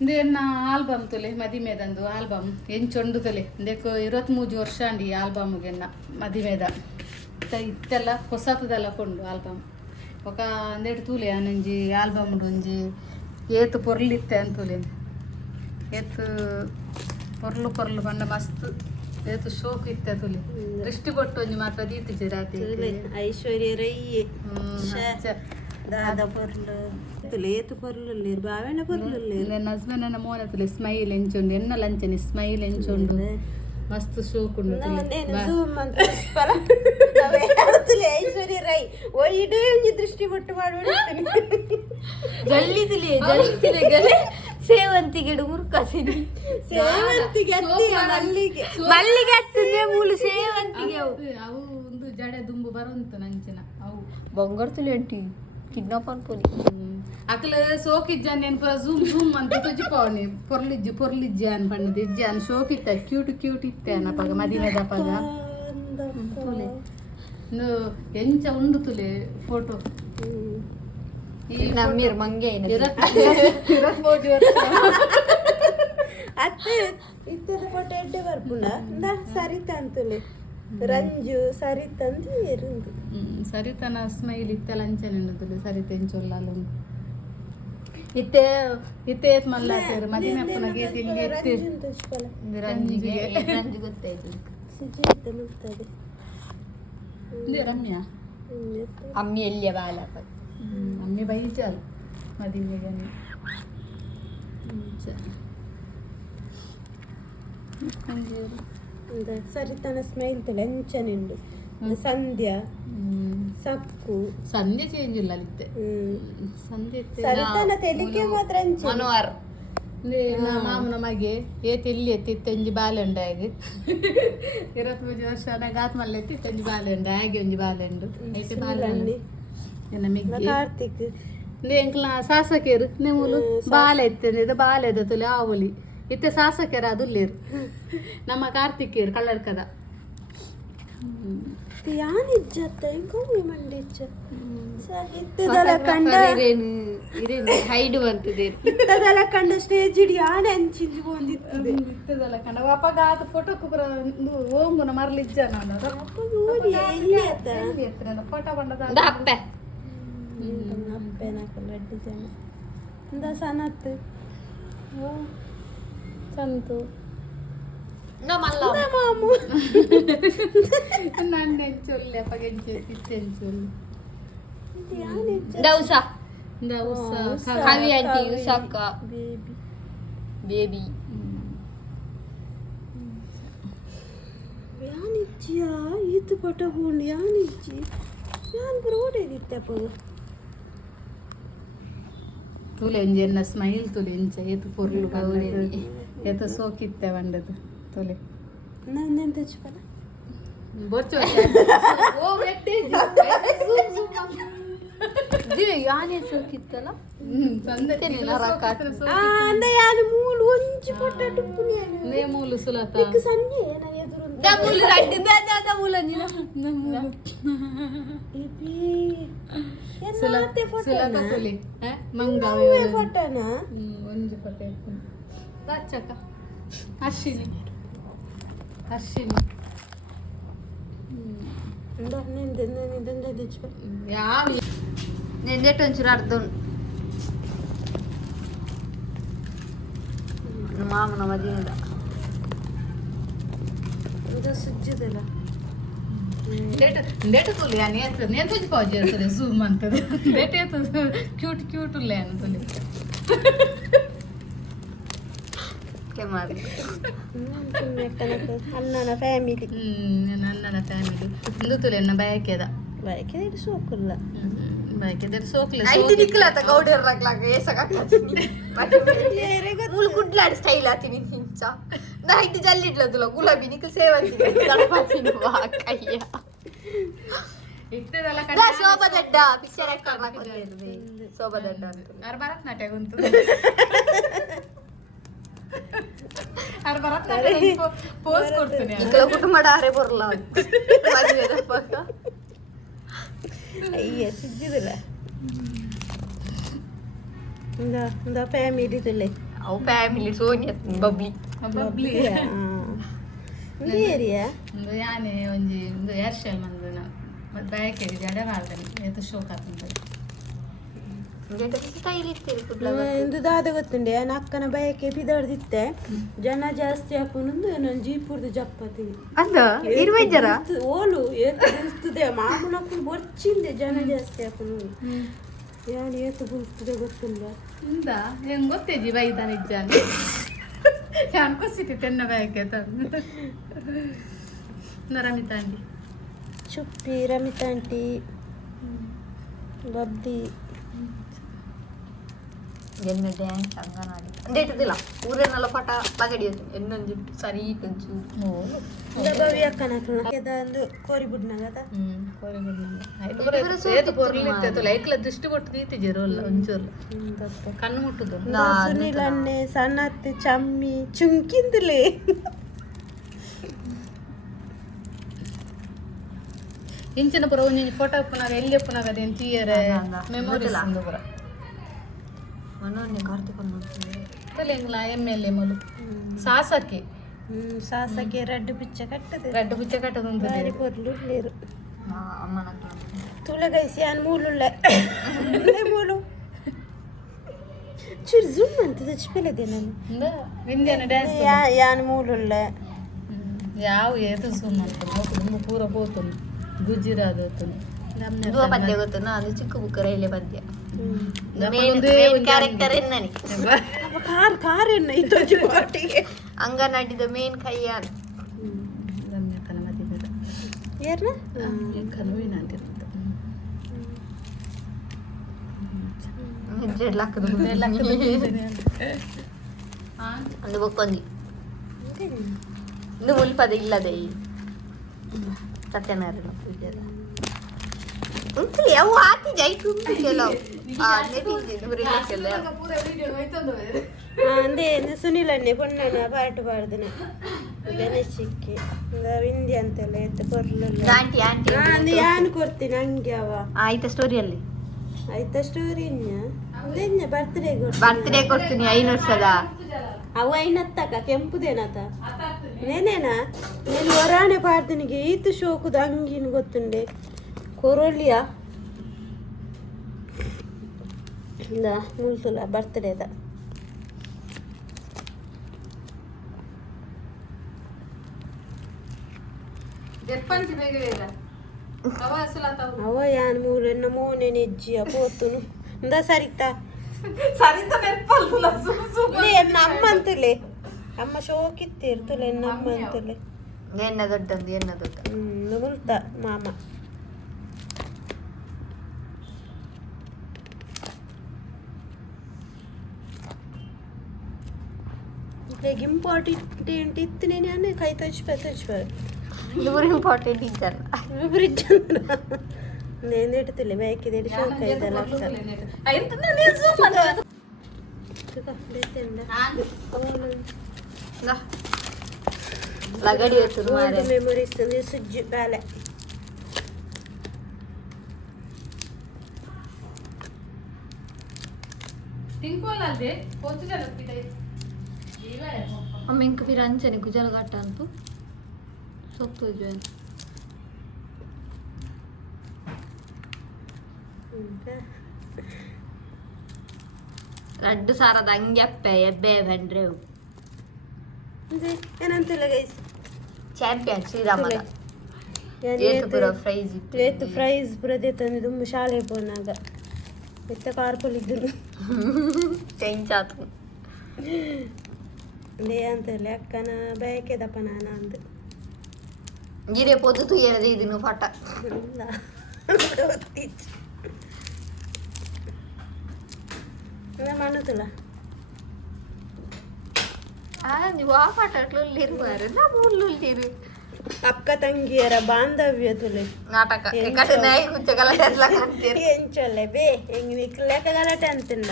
ಇಂದೇನ album ತೊಲೆ ಮದಿಮೇದಂದು album ಎಂಚೊಂಡು ತೊಲೆ ಇಂದೆಕು 23 ವರ್ಷ ಅಂಡಿ ಈ ಆಲ್ಬಮ್ಗೆನ್ನ ಮದಿಮೇದ ಇತ್ತೆಲ್ಲ ಹೊಸತದೆಲ್ಲ ಕೊಂಡು ಆಲ್ಬಮ್ ఒక ಅಂದೇಟು ತೂಲೆ ಅನಂಜಿ ಆಲ್ಬಮ್ ಒಂಜಿ ಏತು ಪೊರ್ಲಿತ್ತೆ ಅಂತೂಲೆ ಏತು ಪೊರ್ಲು ಪಂಡ ಮಸ್ತ್ ಏತು ಶೋಕ್ ಇತ್ತೆ ತುಲಿ ದೃಷ್ಟಿ ಕೊಟ್ಟು ಒಂಜಿ ಮಾತ್ರ ದೀತಿಜಿ ರಾತಿ ಐಶ್ವರ್ಯ ರೈ ದಾದ ಪೊರ್ಲು ಏತು ಪೊರ್ಲು ಬಾವೆನ ಪೊರ್ಲು ನನ್ನ ಹಸ್ಬೆಂಡ್ ನನ್ನ ಮೋನ ತುಲಿ ಸ್ಮೈಲ್ ಎಂಚುಂಡು ಎನ್ನ ಲಂಚನಿ ಸ್ಮೈಲ್ ಎಂಚುಂಡು ಮಸ್ತ್ ಶೋಕ್ ಉಂಡು ಐಶ್ವರ್ಯ ರೈ ಒಯ್ಡು ಒಂಜಿ ದೃಷ್ಟಿ ಪೊಟ್ಟು ಮಾಡುವ ಜಲ್ದಿ ತುಲಿ ಗಲೆ ಸೇವಂತಿಗೆ ಮುರ್ಕಸಿನಿ ಸೇವಂತಿಗೆ ಮಲ್ಲಿಗೆ ಮಲ್ಲಿಗೆ ಹತ್ತಿದೆ ಮೂಲು ಸೇವಂತಿಗೆ ಅವು ಒಂದು ಜಡೆ ದುಂಬು ಬರುಂತ ನಂಚಿನ ಅವು ಬಂಗಾರ ತುಲಿ ಅಂಟಿ ಕಿಡ್ನಾಪ್ ಅನ್ಪೋನಿ ಅಕ್ಲ ಸೋಕಿಜ್ಜಾನ್ ನೆನ್ಪ ಝೂಮ್ ಝೂಮ್ ಅಂತ ತುಜಿಪವನಿ ಪೊರ್ಲಿಜ್ಜಿ ಅನ್ ಪಣ್ಣದ ಇಜ್ಜಿ ಅನ್ ಶೋಕಿತ್ತ ಕ್ಯೂಟ್ ಇತ್ತೆ ಅನಪಗ ಮದಿಮೆದಪಗ ತುಲೆ ಎಂಚ ಉಂಡು ತುಲೆ ಫೋಟೋ ನಮ್ಮೀರ್ ಮಂಗೆ ಅತ್ತೆ ಇತ್ತದ ಫೋಟೋ ಎಡ್ಡೆ ಬರ್ಪುಂಡ ಸರಿತ ಅಂತುಲೆ ರಂಜು ಸರಿತ ಅಂತ ಎರುಂದು ಸರಿತನ ಸ್ಮೈಲ್ ಇತ್ತೆಲ್ಲ ಅಂಚನೆ ಸರಿತ ಎಂಚೊಲ್ಲಾಲು ಇತ್ತೆ ಏತ್ ಮಲ್ಲಾತೇರು ಮದಿಮೆ ಅಪ್ಪನಗೆ ತಿಂಡಿ ಎತ್ತಿ ರಂಜಿಗೆ ರಂಜು ಗೊತ್ತಾಯ್ತು ಸುಜಿತ ಮುಗ್ತದೆ ರಮ್ಯಾ ಅಮ್ಮಿ ಎಲ್ಲಿಯ ಬಾಲ ಅಮ್ಮಿ ಬೈಜಾರು ಮದಿಮೆಗೆ ಸರಿತನ ಸ್ಮೈಲ್ ತಲೆ ಅಂಚನೆಂಡು ಸಂಧ್ಯಾ ಸಕ್ಕು ಸಂಧ್ಯೆ ಚೇಂಜ್ ಇಲ್ಲ ಅಲ್ಲಿತ್ತೆ ಸಂಧ್ಯೆ ಸರಿತನ ತೆಲಿಕೆ ಮಾತ್ರ ಮನೋಹರ್ ಮಾಮನ ಮಗೆ ಎಲ್ಲಿ ಎತ್ತಿತ್ತಂಜಿ ಬಾಲೆಂಡಾಗಿ 23 ವರ್ಷ ಗಾತ್ ಮಲ್ಲ ಎತ್ತಿತ್ತಂಜಿ ಬಾಲೆಂಡ ಹಾಗೆ ಒಂಜಿ ಬಾಲೆಂಡು ಐತೆ ಬಾಲೆಂಡು ಕಾರ್ತಿಕ್ ಎಂಕ್ಲ ಸಾಸಕೇರು ನೆಮೂಲು ಬಾಲೆ ಎತ್ತಂದಿದ ಬಾಲೆದ ತುಲೆ ಆವಲಿ ಇತ್ತೆ ಸಾಸಕೇರ ಅದುಲ್ಲೇರು ನಮ್ಮ ಕಾರ್ತಿಕೇರು ಕಳ್ಳಡ್ಕದ ಯಾನಿಜ್ಜತ್ತ ಇಂಕೊಮ್ಮೆ ಮಂಡಿಜ್ಜ ಇತ್ತದಲ್ಲ ಕಂಡ ಹೈಡ್ ಬಂತದೆ ಇತ್ತದಲ್ಲ ಕಂಡ ಸ್ಟೇಜ್ ಇಡಿ ಆನೆ ಅಂಚಿಂಜಿ ಬಂದಿತ್ತದೆ ಇತ್ತದಲ್ಲ ಕಂಡ ಅಪ್ಪಗ ಅದು ಫೋಟೋ ಕುಬ್ರ ಓಂಗುನ ಮರ್ಲಿಜ್ಜ ನಾನು ಫೋಟೋ ಬಂಡದ ಅಪ್ಪೆ ರೆಡ್ಡಿ ಜನ ಇಂದ ಸನತ್ ಸಂತು ಮಾಮು ನನ್ನ ಎಂಚೊಲ್ಲೆ ಅಪ್ಪಗೆ ಎಂಚೊಲ್ಲೆ ದೌಸಾ ಉತ್ಸಾಹ ಕವಿ ಆಂಟಿ ಉಸಾಕ ಬೇಬಿ ಯಾನಿಜ್ಜಿಯ ಈತು ಪಟ ಬೋಂಡು ಯಾನಿಜ್ಜಿ ಯಾನ್ ಬರೋಡೇದಿತ್ತಪ್ಪ ತುಲೆ ಎಂಜೆನ್ನ ಸ್ಮೈಲ್ ತುಲೆ ಎಂಚ ಏತು ಪೊರ್ಲು ಏತು ಸೋಕಿತ್ತೆ ಬಂಡದು ತುಲೆ ನನ್ನೆಂತ ಚಿಕ್ಕನ ಬೋರ್ಚೋ ಓ ವೆಟ್ಟಿ ಯಾನೇ ಸೋಕಿತ್ತಲ್ಲ ಅಂದ ಯಾನು ಮೂಲು ಒಂಚಿ ಪೊಟ್ಟಟ್ಟು ಪುಣ್ಯಾನು ನೇ ಮೂಲು ಸುಲತ ಇಕ್ ಸನ್ನೆ ನಾನು ಎದುರು ಮೂಲು ರಡ್ಡಿ ದಾದ ಮೂಲಂಜಿನ ಇಬಿ ಸುಲತ ತುಲೆ ಮಂಗಾವೆ ಫೋಟೋನ ಒಂಜಿ ಫೋಟೋ ರಾಚಕ ಹರ್ಷಿನಿ ಯಾವ ನೆಂದೆಟ್ಟು ಒಂಚೂರು ಅರ್ಧ ಮಾಮನ ಮದಿಯಿಂದ ಸುಜ್ಜಿದಲ್ಲ ಡೇಟ್ ತುಲಿ ನೇತು ಪಾಜಿ ಇರ್ತದೆ ಝೂಮ್ ಅಂತದೆ ಡೇಟ್ ಏತು ಕ್ಯೂಟ್ ಉಲ್ಲೆ ಅಂತಲಿ ಅಣ್ಣನ ಫ್ಯಾಮಿಲಿ ಅಣ್ಣನ ಫ್ಯಾಮಿಲಿ ಇಂದು ತುಲಿ ಎನ್ನ ಬಯಕೆದ ಬಯಕೆ ಸೋಕಲ್ಲ ಬಯಕೆದ ಸೋಕ್ಲೆ ಐದು ನಿಕ್ಕಲತ್ತ ಗೌಡರ್ ರಾಕ್ಲಾಗ ಮೂಲು ಕುಡ್ಲಾಡಿ ಸ್ಟೈಲ್ ಆತೀನಿ ಹಿಂಚ ನಾ ಐದು ಜಲ್ಲಿಡ್ಲದುಲ ಗುಲಾಬಿ ನಿಕ್ಕಲ್ ಸೇವಂತಿಗೆ ಗಣಪತಿನ ಬಾ ಕಯ್ಯ ಇತ್ತದಲ್ಲ ಶೋಭದಡ್ಡ ಪಿಕ್ಚರ್ ಆಕ್ಟರ್ ಶೋಭದಡ್ಡ ಅಂತ ಭರತನಾಟ್ಯ ಉಂಟು ಪೋಸ್ ಕೊಡ್ತೀನಿ ಇಕ್ಕಲ ಕುಟುಂಬ ಆರೆ ಬರಲ್ಲ ಅಯ್ಯ ಸಿದ್ದಿದಿಲ್ಲ ಇಂದ ಫ್ಯಾಮಿಲಿ ತುಲೆ ಅವು ಫ್ಯಾಮಿಲಿ ಸೋನಿಯಾ ಬಬ್ಲಿ ಬಬ್ಲಿ ಒಂದು ಏರಿಯಾ ಒಂದು ಯಾನೆ ಒಂಜಿ ಒಂದು ಹೇರ್ ಸ್ಟೈಲ್ ಮಂದು ಮತ್ತೆ ಬ್ಯಾಕೆಗೆ ಜಡೆ ಮಾಡ್ದೇನೆ ಏತು ಶೋಕ್ ಆಗ್ತದೆ ಸ್ಟೈಲ್ ಇರ್ತೀರಿ ಇಂದು ದಾದ ಗೊತ್ತುಂಡೆ ನನ್ನ ಅಕ್ಕನ ಬಯಕೆ ಬಿದಡ್ದಿತ್ತೆ ಜನ ಜಾಸ್ತಿ ಹಾಕೊಂಡು ನನ್ನ ಜೀಪುರ್ದು ಜಪ್ಪತಿ ಅಂದ ಇರ್ವೈಜರ ಓಲು ಏತು ಬುಲ್ತದೆ ಮಾಮೂಲು ಹಾಕೊಂಡು ಬರ್ಚಿಂದೆ ಜನ ಜಾಸ್ತಿ ಹಾಕೊಂಡು ಯಾರು ಏತು ಬುಲ್ತದೆ ಗೊತ್ತಿಲ್ಲ ಇಂದ ಹೆಂಗ್ ಗೊತ್ತೇಜಿ ಬೈದ ನಿಜ ನಾನು ಕೊಸಿಟಿ ತೆನ್ನ ಬ್ಯಾಕೆ ತಂದು ರಮಿತಾ ಅಂಡಿ ಚುಪ್ಪಿ ರಮಿತಾಂಟಿ ಬಬ್ದಿ ಎನ್ನ ಡ್ಯಾನ್ಸ್ ಅಂಗನಾಡಿ ಅಂದೇಟದಿಲ್ಲ ಊರೇನೆಲ್ಲ ಪಟ ಲಗಡಿಯೋದು ಎನ್ನೊಂದಿಟ್ಟು ಸರಿ ಇಟ್ಟೊಂಚು ಭವ್ಯ ಅಕ್ಕನ ಒಂದು ಕೋರಿಬಿಡ್ನಾಗದ ಲೈಕ್ಲ ದೃಷ್ಟಿ ಕೊಟ್ಟು ನೀತಿಜಿರೋಲ್ಲ ಒಂಚೂರು ಕಣ್ಣು ಮುಟ್ಟುದು ಸುನಿಲ್ ಅಣ್ಣೆ ಸಣ್ಣತ್ತಿ ಚಮ್ಮಿ ಚುಂಕಿಂದಲೇ ಇಂಚಿನ ಪುರ ಒಂಜಿ ಫೋಟೋ ಉಪ್ಪನಾಗ ಎಲ್ಲಿ ಉಪ್ಪನಾಗ ಅದೇನು ತೀಯರೆ ಮೆಮೊರೀಸ್ ಪುರ ಮನೋನ್ನೆ ಕಾರ್ತಿಕೊಂಡು ನೋಡ್ತೀನಿ ತಲೆಂಗ್ಲ ಎಮ್ಮೆಲ್ಲೆ ಮಲು ಸಾಸಕ್ಕೆ ಸಾಸಕ್ಕೆ ರೆಡ್ ಬಿಚ್ಚ ಕಟ್ಟದೆ ಗಡ್ಡ ಬುಚ್ಚ ಕಟ್ಟದಂತ ಬಾರಿ ಕೊರ್ಲು ನೀರು ಅಮ್ಮನ ತುಳಗೈಸಿ ಯಾನ್ ಮೂಲುಳ್ಳ ಮೂಲು ಚೂರು ಜುಮ್ ಅಂತ ಚುಪ್ಪಿಲದೆ ನಾನು ವಿಂಧ್ಯಾನ ಡ್ಯಾನ್ಸ್ ಯಾನ್ ಮೂಲುಳ್ಳ ಯಾವ ಏತು ಸುಮ್ಮನೆ ಪೂರ ಹೋತನು ಗುಜ್ಜಿರಾದ ದುವ ಪದ್ಯ ಗೊತ್ತನ ಅದು ಚಿಕ್ಕ ಬುಕ್ಕ ರೈಲೆ ಪದ್ಯ ನಮ್ಮದೊಂದೇ ಕ್ಯಾರೆಕ್ಟರ್ ಎನ್ನನಿ ಕಾರ್ ಕಾರ್ ಎನ್ನ ಇದ್ದೊಂದು ಪಾಟಿಗೆ ಅಂಗನಡಿದ ಮೇನ್ ಕೈಯ ರಮ್ಯಕ್ಕನ ಮದಿಮೆದ ಯಾರನ್ನ ಲೆಕ್ಕನು ಏನಂತಿರುತ್ತೆ ಲಕ್ಕದ ಒಂದು ಬೊಕ್ಕೊಂದಿ ಇದು ಮುಲ್ಪದ ಇಲ್ಲದೆ ಸತ್ಯನಾರಾಯಣ ಪೂಜೆ ಅವು ಆತಿ ಜೈತು ಕೆಲವು ಅಂದೇ ಸುನಿಲ್ ಅಣ್ಣೆ ಪೊಣ್ಣನ ಪಾಟು ಪಾಡ್ದನ ಗಣೇಶಕ್ಕೆ ವಿಂದಿ ಅಂತೆಲ್ಲ ಎತ್ತು ಕೊರ್ಲಲ್ಲ ಆಂಟಿ ಆಂಟಿ ಅಂದೆ ಯಾನ್ ಕೊಡ್ತೀನಿ ಹಂಗೆ ಅವ ಆಯ್ತಾ ಸ್ಟೋರಿಯಲ್ಲಿ ಆಯ್ತಾ ಸ್ಟೋರಿ ಇನ್ನ ಬರ್ತ್ಡೇ ಬರ್ತ್ಡೇ ಕೊಡ್ತೀನಿ 5 ವರ್ಷದ ಅವ ಐನತ್ತಕ ಕೆಂಪುದೇನತ ನೇನೇನಾ ನೀನು ಹೊರಾಣೆ ಪಾಡ್ದನಿಗೆ ಈತು ಶೋಕುದ ಹಂಗಿನ ಗೊತ್ತುಂಡೆ ಕೊರೊಲಿಯ ಮುಲ್ತುಲ ಬರ್ತ್ಡೇದ ಅವ ಯಾನ್ ಮೂಲೆನ್ನ ಮೋನೆ ನೆಜ್ಜಿಯ ಪೋತುನು ಇಂದ ಸರಿತಾ ಅಮ್ಮ ಅಂತಲೇ ಅಮ್ಮ ಶೋಕಿತ್ತಿರ್ತಲೆ ನಮ್ಮ ಅಂತಲೇ ಎನ್ನ ದೊಡ್ಡದು ಎನ್ನ ದೊಡ್ಡ ಮುಲ್ತ ಮಾಮ ಇಂಪಾರ್ಟೆಂಟ್ ಇತ್ತನೇ ಕೈ ತಚ್ಪ ಇವರು ಇಂಪಾರ್ಟೆಂಟ್ ಇದ್ದಾರೆ ಬ್ರಿಡ್ಜ್ ನೇಂದಿಡ್ತಿಲ್ಲ ಬೇಕಿದೆ ಶೋಕ ಇದೆಲ್ಲ ಲಗಡಿ ಎತ್ತುದು ಮಾರೆ ಮೆಮೊರೀಸ್ ತಂದೆ ಸುಜ್ಜಿ ಬಾಲೆ ಅಮ್ಮ ಇಂಕ ಫಿರ್ ಅಂಚನೆ ಗುಜಲಘಾಟ ಅಂತು ಸೊಪ್ಪು ಜೋನ್ ರಡ್ಡು ಸಾರದ ಹಂಗೆ ಅಪ್ಪೆ ಎಬ್ಬೆ ಬಂದ್ರೆ ಏನಂತಿಲ್ಲ ಗೈಸ್ ಚಾಂಪಿಯನ್ ಶ್ರೀರಾಮದ ಏತುಪುರ ಪ್ರೈಸ್ ಏತು ಪ್ರೈಸ್ ಪುರದೇ ತಂದು ತುಂಬ ಶಾಲೆ ಪೋನಾಗ ಎತ್ತ ಕಾರ್ಪಲಿದ್ದು ಚೇಂಜ್ ಆತು ಲೇ ಅಂತೇಳಿ ಅಕ್ಕನ ಬೇಕೆದಪ್ಪ ನಾನು ಅಂದ ಗಿರೆ ಪೊದ್ದು ಏನದು ಇದನ್ನು ಪಟ ಇಲ್ಲ ಮಣ್ಣುತ್ತಲ್ಲ ನೀವು ಆ ಪಟ ಇರುವಾರು ನಮ್ಮ ಉಳ್ಳಿರು ಅಕ್ಕ ತಂಗಿಯರ ಬಾಂಧವ್ಯ ತುಲೆ ನಾಟಕ ನಾಯಿ ಗುಚ್ಚ ಗಲಾಟೆ ಎಲ್ಲ ಕಾಣ್ತೀರಿ ಎಂಚೊಲ್ಲೆ ಬೇ ಹೆಂಗ್ ನಿಕ್ಲೆಕ್ಕ ಗಲಾಟೆ ಅಂತಿಲ್ಲ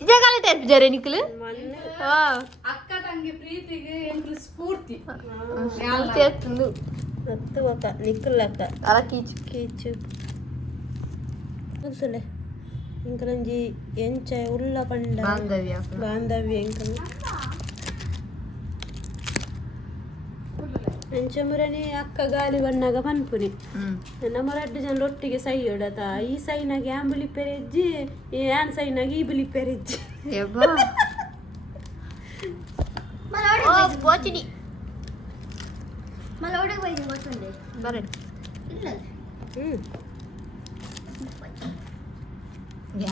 ಇದೇ ಗಲಾಟೆ ಅನ್ಪಿದ್ದಾರೆ ನಿಕ್ಲು ಮೊನ್ನೆ ಅಕ್ಕ ತಂಗಿ ಪ್ರೀತಿಗೆ ಎಂಕ್ಲು ಸ್ಫೂರ್ತಿ ಹತ್ತು ಅಕ್ಕ ನಿಕ್ಕಲಕ್ಕ ಅಲ್ಲ ಕೀಚು ಕೀಚು ತುಲೆ ಇಂಕಲಂಜಿ ಎಂಚ ಉಲ್ಲ ಪಂಡ ಬಾಂಧವ್ಯ ಬಾಂಧವ್ಯ ಎಂಕಲ್ ಎಂಚ ಮುರನಿ ಅಕ್ಕ ಗಾಲಿ ಬಣ್ಣಾಗ ಪನ್ಪುನಿ ನಮ್ಮ 2 ಜನ ಒಟ್ಟಿಗೆ ಸೈ ಹೊಡತ ಈ ಸೈನಾಗ ಆಂಬುಲಿ ಪೆರೆಜ್ಜಿ ಆನ್ ಸೈನಾಗ ಈ ಬುಲಿ ಪೆರೆಜ್ಜಿ పోచిడి మళ్ళీ ఒకటే పోయింది పోతుండే బరే ಇಲ್ಲ ಹ್ಞೂ